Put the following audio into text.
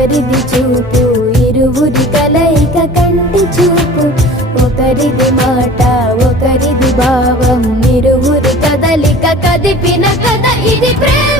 ఒకరిది చూపు ఇరువురి కలయిక కంటి చూపు, ఒకరిది మాట ఒకరిది భావం ఇరువురి కదలిక కదిపిన కథ ఇది ప్రేమ.